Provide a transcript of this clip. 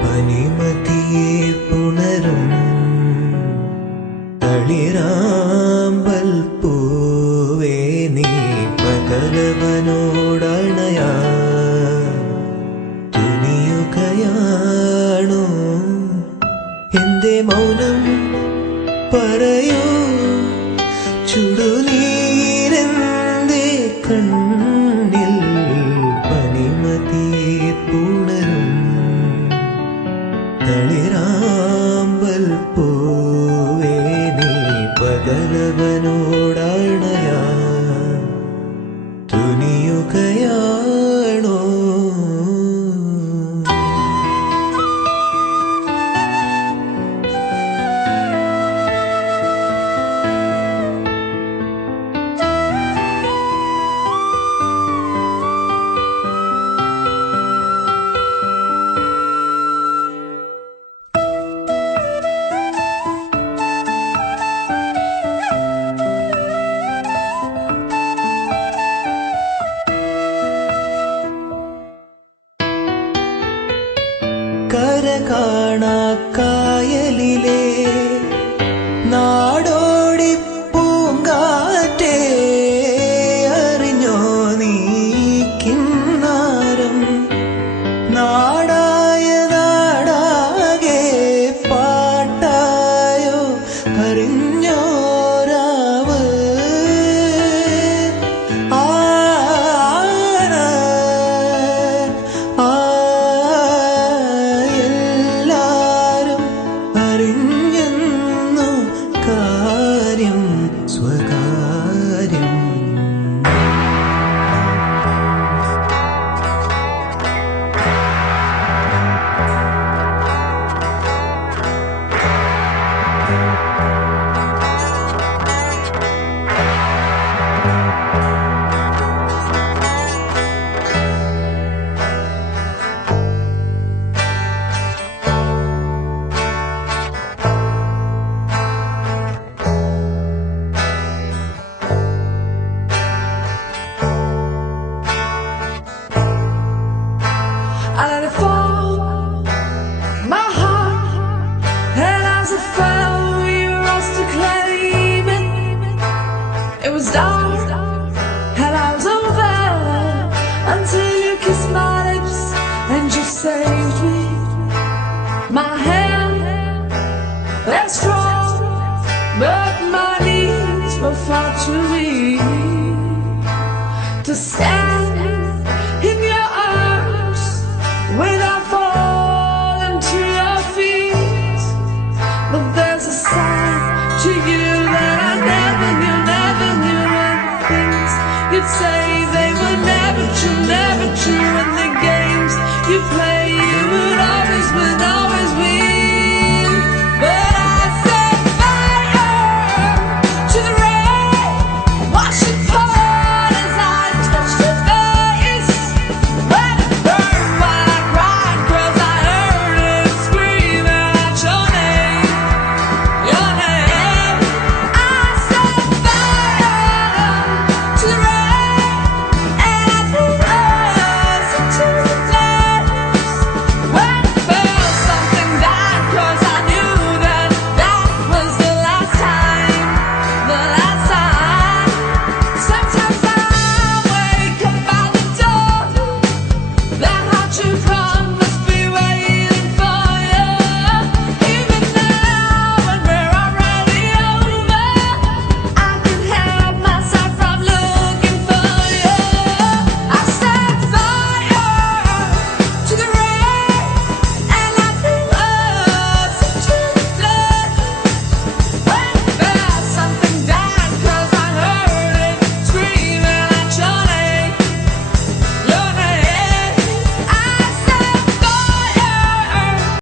പനിമതിയെ പുണരും തളിരാമ്പൽ പൂവേ നീ പകലവനോടണയാ തുനിയുകയാണോ? എന്റെ മൗനം പറയൂ, ചുടുനീരെന്തേ കണ്ണിൽ? പനിമതിയെ പുണരും തളിരാമ്പൽ പൂവേ നീ പകലവനോടണയാ തുനിയുകയാണോ? കര കാണാ കായലിലെ നാടോടി പൂങ്കാറ്റേ, അറിഞ്ഞോ നീ കിന്നാരം? നാടായ നാടാകെ പാട്ടായോ അറിഞ്ഞോ രാവ്? അറിഞ്ഞെന്നു കാര്യം സ്വകാര്യം. I let it fall, my heart, and as it fell, we rose to claim it. It was dark, and I was over until you kissed my lips and you saved me. My hand, that's strong, but my knees were far too weak.